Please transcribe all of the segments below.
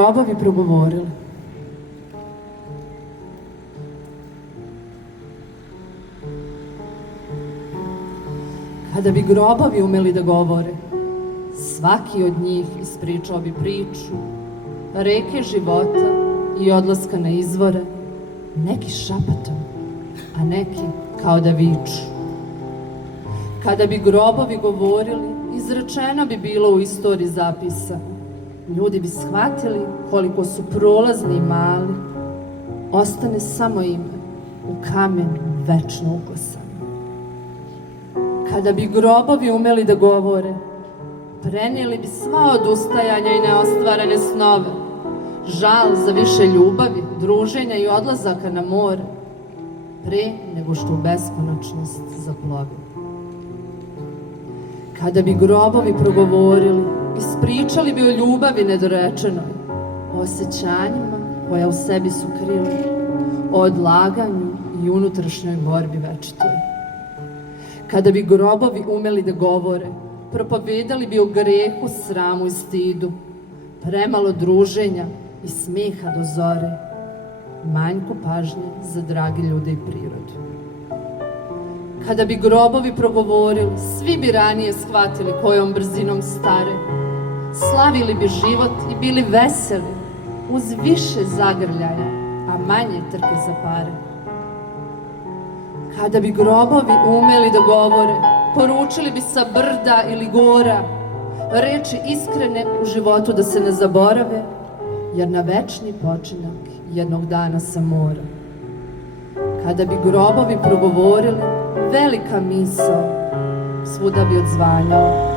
Grobovi progovorili. Kada bi grobovi umeli da govore, svaki od njih ispričao bi priču, reke života i odlaska na izvore, neki šapatom, a neki kao da viču. Kada bi grobovi govorili, izrečeno bi bilo u istoriji zapisano. Ljudi bi shvatili koliko su prolazni i mali, ostane samo ime u kamenu večno uklesano. Kada bi grobovi umeli da govore, prenijeli bi sva odustajanja i neostvarene snove, žal za više ljubavi, druženja i odlazaka na more, pre nego što u beskonačnost zaplovi. Kada bi grobovi progovorili, ispričali bi o ljubavi nedorečenoj, o osjećanjima koja u sebi su krili, o odlaganju i unutrašnjoj borbi večitoj. Kada bi grobovi umeli da govore, propovedali bi o grehu, sramu i stidu, premalo druženja i smeha do zore, manjku pažnje za dragi ljude i prirodu. Kada bi grobovi progovorili, svi bi ranije shvatili kojom brzinom stare, slavili bi život i bili veseli, uz više zagrljaja, a manje trke za pare. Kada bi grobovi umeli da govore, poručili bi sa brda ili gora, reči iskrene u životu da se ne zaborave, jer na večni počinak jednog dana se mora. Kada bi grobovi progovorili, velika misao svuda bi odzvanjala.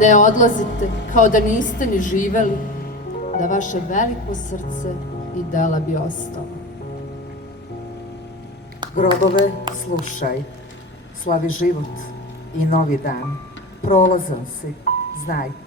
Ne odlazite kao da niste ni živeli, da vaše veliko srce i dela bi ostalo. Grobove slušaj, slavi život i novi dan. Prolazan si, znaj.